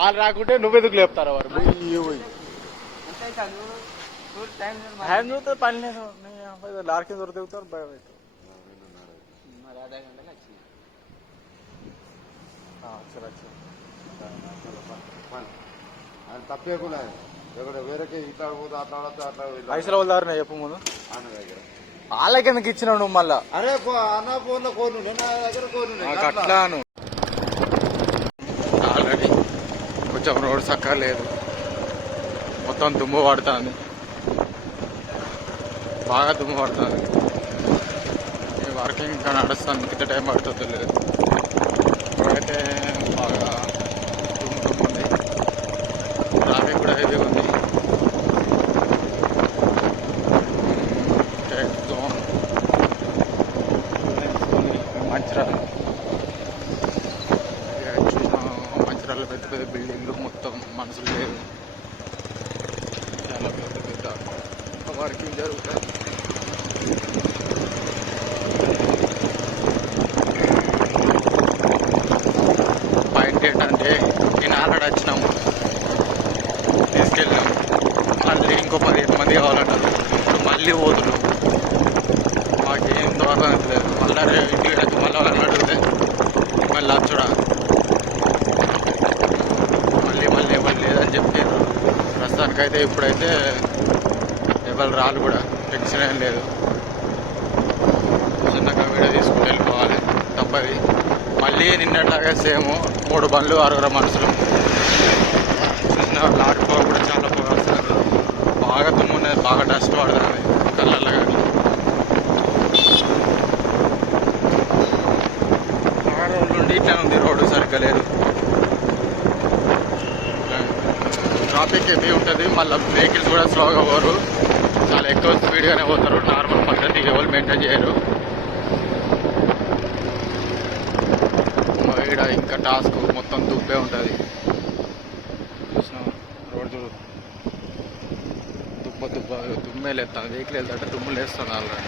వాళ్ళు రాకుంటే నువ్వెందుకు లేపుతారు వారు టైం చూస్తే పని లేదు. భయం ఆయన తప్పేకుండా ఎక్కడ వేరేకే ఇట్లా పోతే అట్లా ఆడతా అట్లా ఇలా పైసలు వదిలేరు చెప్పు ముందు. ఆయన దగ్గర. వాళ్ళకి ఎందుకు ఇచ్చినావు నువ్వు మళ్ళా? అరే అన్న ఫోన్లో కోను నా దగ్గర కోను అట్లాను ఆల్రెడీ కొంచెం రోడ్ చక్కగా లేదు. మొత్తం దుమ్ము పడుతుంది. బాగా దుమ్ము పడుతుంది. ఈ వర్కింగ్ ఇంకా నడుస్తుంది. ఇంత టైం పడుతుంది లేదు. ఇప్పుడైతే బాగా దుమ్ము దుమ్ము ఉంది ట్రాఫిక్ కూడా హెవీగా ఉంది టెక్ జోన్ మంచిర్యాల మంచిర్యాల పెద్ద పెద్ద బిల్డింగ్లు మొత్తం మనుషులు లేవు చాలా పెద్ద పెద్ద వర్కింగ్ జరుగుతుంది పాయింట్ ఏంటంటే నేను ఆల్రెడీ వచ్చినాము. తీసుకెళ్ళాము మళ్ళీ ఇంకో పదిహేను మంది కావాలంటారు ఇప్పుడు మళ్ళీ మాకు మాకేం దూరం లేదు మళ్ళీ ఇంటికి మళ్ళీ వాళ్ళని అడిగితే మళ్ళీ వచ్చుడా మళ్ళీ మళ్ళీ ఎవరు లేదని చెప్పారు ప్రస్తుతానికైతే ఇప్పుడైతే ఎవరు రాలు కూడా. టెన్షన్ ఏం లేదు. చిన్నగా వీడియో తీసుకుని వెళ్ళిపోవాలి. తప్పది. మళ్ళీ నిన్నట్లాగే సేమ్ మూడు బండ్లు ఆరుగురు మనుషులు. చిన్న లారీ పొగ కూడా చాలా పొగ వస్తుంది బాగా తుమ్మున్నది బాగా డస్ట్ పడుతుంది. కళ్ళల్లో కానీ. ఆ ఇట్లా ఉంది రోడ్డు సరిగ్గా లేదు. ట్రాఫిక్ హెవీ ఉంటుంది మళ్ళీ వెహికల్స్ కూడా స్లోగా పోరు చాలా ఎక్కువ స్పీడ్గానే పోతారు. నార్మల్ పద్ధతి ఎవరు మెయింటైన్ చేయరు. ఇక్కడ ఇంకా టాస్క్ మొత్తం దుబ్బే ఉంటుంది. రోడ్డు రోడ్ చూడు. దుబ్బ దుబ్బ దుమ్మే లేస్తాను వెహికల్ వెళ్తుంటే దుమ్ము వేస్తాను ఆల్రెడీ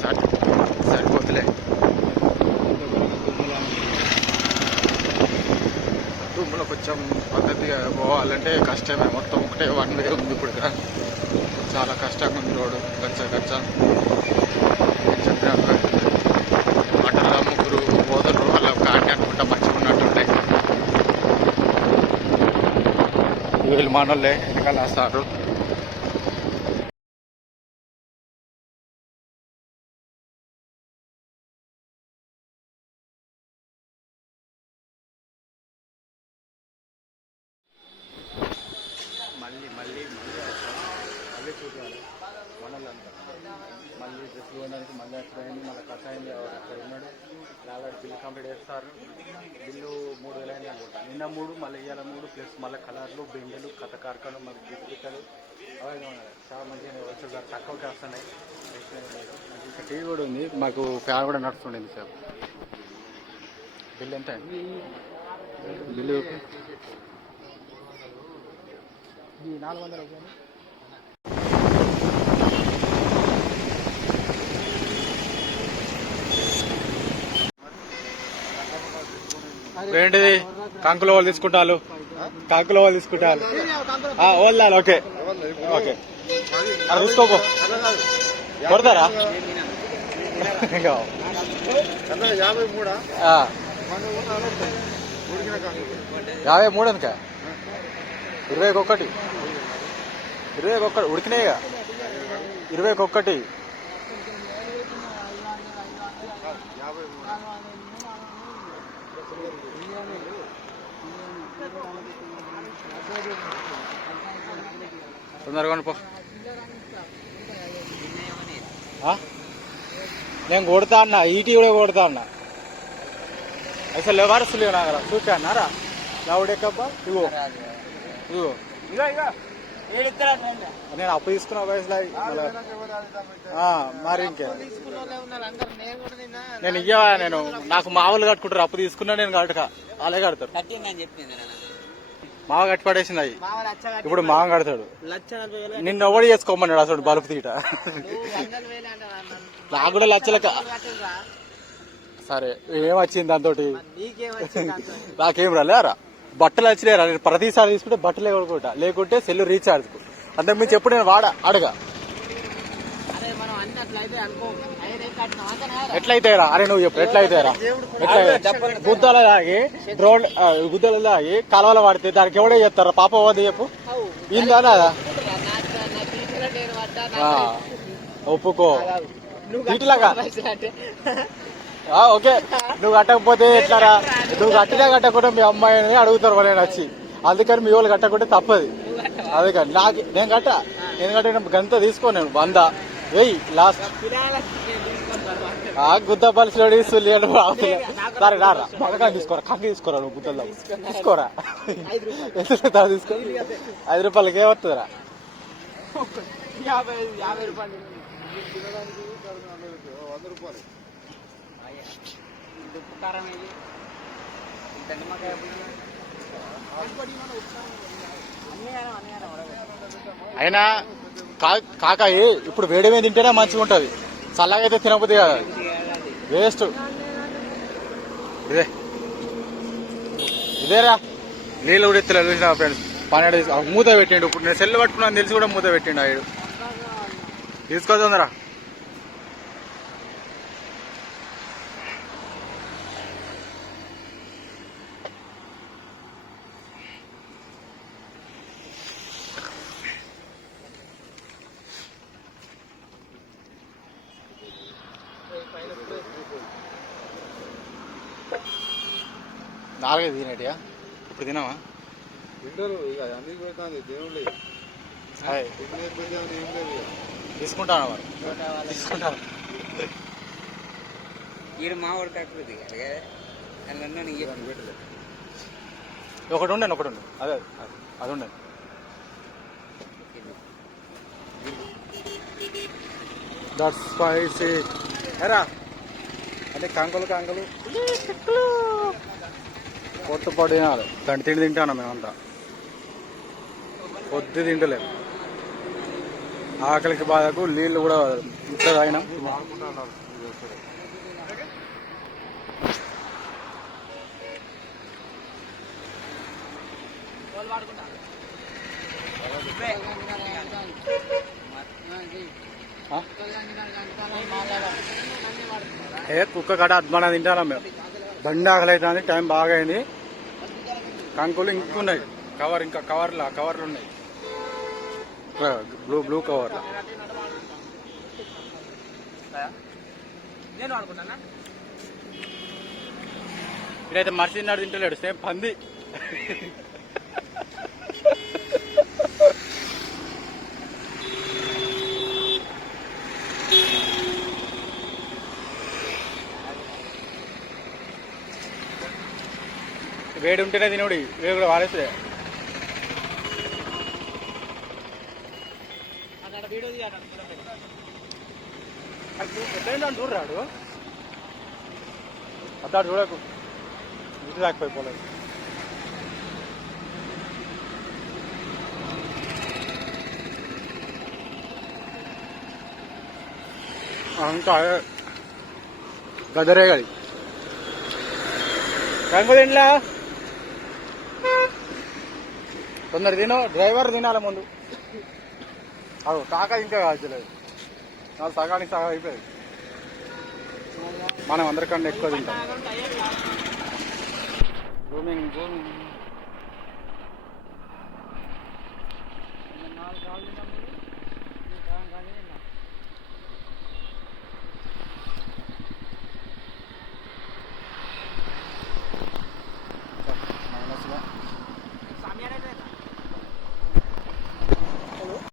సరి సరిపోతులే దుమ్ములో కొంచెం పద్ధతిగా పోవాలంటే కష్టమే. మొత్తం ఒకటే వన్ వే ఉంది ఇప్పుడు చాలా కష్టంగా ఉంది రోడ్డు. గచ్చ గచ్చ. చెప్పినప్పుడు ముగ్గురు పోదరు వాళ్ళ కాంటి అనుకుంటా మంచిగా ఉన్నట్టుంటాయి వీళ్ళు మనోళ్ళే వెనకాల వస్తారు. మళ్ళీ మళ్ళీ మళ్ళీ మళ్ళీ చూడాలి మళ్ళీ డ్రెస్సులు కొనడానికి మళ్ళీ అక్కడ అయింది మళ్ళీ కట్ అయింది ఎవరు అక్కడ ఉన్నాడు ఆల్రెడీ బిల్లు కంప్లీట్ చేస్తారు బిల్లు మూడు వేలు అయింది అనుకుంటా నిన్న మూడు మళ్ళీ ఇవాళ మూడు ప్లస్ మళ్ళీ కలర్లు బెండలు కథ కార్కలు మళ్ళీ గిట్టు అవన్నీ ఉన్నాయి చాలా మంచిగా వచ్చి తక్కువకి వస్తున్నాయి టీవీ కూడా ఉంది మాకు ఫ్యాన్ కూడా నడుస్తుండేది సార్ బిల్ ఎంత బిల్లు ఈ నాలుగు వందల ఏంటిది? కంకుల వాళ్ళు తీసుకుంటారు. కంకుల వాళ్ళు తీసుకుంటారు. వదిలాలి ఓకే. ఓకే. అది చూసుకోపో కొడతారా? ఇగో. యాభై మూడు అనుక. ఇరవై కాదు యాభై మూడు ఒక్కటి ఒక్కటి ఉడికినాయిగా ఇరవై ఒక్కటి తొందరగా నేను కొడతా అన్న. ఈటీ కూడా కొడతా అన్న. అసలు ఎవరు లేవు నాగరా చూపా అన్నారా లౌడెక్కబ్బా? ఇవో నేను అప్పు తీసుకున్న వయసులో మరి ఇంకే. నేను ఇయ్యవా? నేను నాకు మామూలు కట్టుకుంటారు. అప్పు తీసుకున్నా నేను కట్టుక. వాళ్ళే కడతారు. మావ కట్టి పడేసింది అవి ఇప్పుడు మామ కడతాడు. నిన్ను ఎవడు చేసుకోమన్నాడు అసలు బలుపు తీట? నాకు కూడా లచ్చల క- కట్టరా సరే ఏమొచ్చింది దాంతో నీకేం వచ్చింది దాంతో? నాకేం రాలేరా? బట్టలు వచ్చినాయి ప్రతిసారి తీసుకుంటే బట్టలు కొనుక్కుంటా లేకుంటే సెల్ రీఛార్జ్ అంతకు మించి ఎప్పుడు నేను వాడ అడగా? ఎట్లయితే రా అరే నువ్వు చెప్పు ఎట్లయితే రా గుద్దల తాగి రోడ్ గుద్దల తాగి కాలువల పడితే దానికి ఎవడే చెప్తారా పాప పోతే చెప్పు. ఇందా ఒప్పుకో నువ్వు ఓకే. నువ్వు కట్టకపోతే ఎట్లారా? నువ్వు కట్టినా కట్టకుండా మీ అమ్మాయిని అడుగుతారు వాళ్ళు వచ్చి. అందుకని మీ వాళ్ళు కట్టకుంటే తప్పది. అందుకని నాకు నేను కట్ట. నేను కట్టిన గంత తీసుకో నేను వంద. వెయ్యి లాస్ట్ తీసుకొని గుద్ద పలిసిలోడి సుల్లియడు సరే రారా బతకాలు తీసుకోరా కంకి తీసుకోరా నువ్వు గుద్దల్లో తీసుకోరా. ఎంత తీసుకో? ఐదు రూపాయలకి ఏమవుతుందిరా యాభై యాభై రూపాయలు. వంద రూపాయలు. ఇది ఉప్పు కారం ఇది అయినా కా- కాకాయి ఇప్పుడు వేడి మీద తింటేనే మంచిగా ఉంటుంది. చల్లగా అయితే తినబుద్ది కదా. వేస్ట్ ఇదే. ఇదేరా. నీళ్ళు కూడా ఎత్తులే చూసిన ఫ్రెండ్స్. పన్నెండు మూత పెట్టిండు. ఇప్పుడు నేను సెల్ పట్టుకున్నాను తెలిసి కూడా మూత పెట్టిండు ఆయుడు తీసుకొస్తుందరా నాలుగైదు తినేటియా? ఇప్పుడు తినావా? తింటారు ఇక అన్ని పెడతాను దేవుళ్ళు. హాయ్ తినే పెట్టాను ఏం లేదు. తీసుకుంటాను మరి. తీసుకుంటాను ఈడు మా వాడు కాకపోతే ఒకటి ఉండండి ఒకటి ఉండు అదే అది- అది ఉండండి. దట్ స్పైసీ ఎరా. అంటే కంకలు కంకలు. పొట్టు పొడి తినాలి దండి తిండి తింటాను మేమంతా. పొద్దు తింటలేము ఆకలికి బాధకు నీళ్ళు కూడా ఇంట్లో తాగినాం. ఏ కుక్క కడ అద్మాన తింటాను మేము. బండి ఆకలి టైం బాగా అయింది కంకులు ఇంకున్నాయి. కవర్ ఇంకా కవర్లు కవర్లు ఉన్నాయి బ్లూ బ్లూ కవర్లు. నేను అనుకుంటానా? ఇదైతే మనిషి నాడు తింటలేడు సేమ్ పంది. వేడి ఉంటేనే తినోడి వేడి కూడా వీడియో తీయాలి. చూడరాడు అద్దాడు చూడకు. ఇది రాకపోయిపోలేదు ఇంకా గదరే గడి కంగు తినలా? కొందరు తిను డ్రైవర్ తినాలి ముందు. అవు కాక ఇంకా కాల్చలేదు నాకు సగానికి సగం అయిపోయింది. మనం అందరికన్నా ఎక్కువ తింటాం. Zooming zooming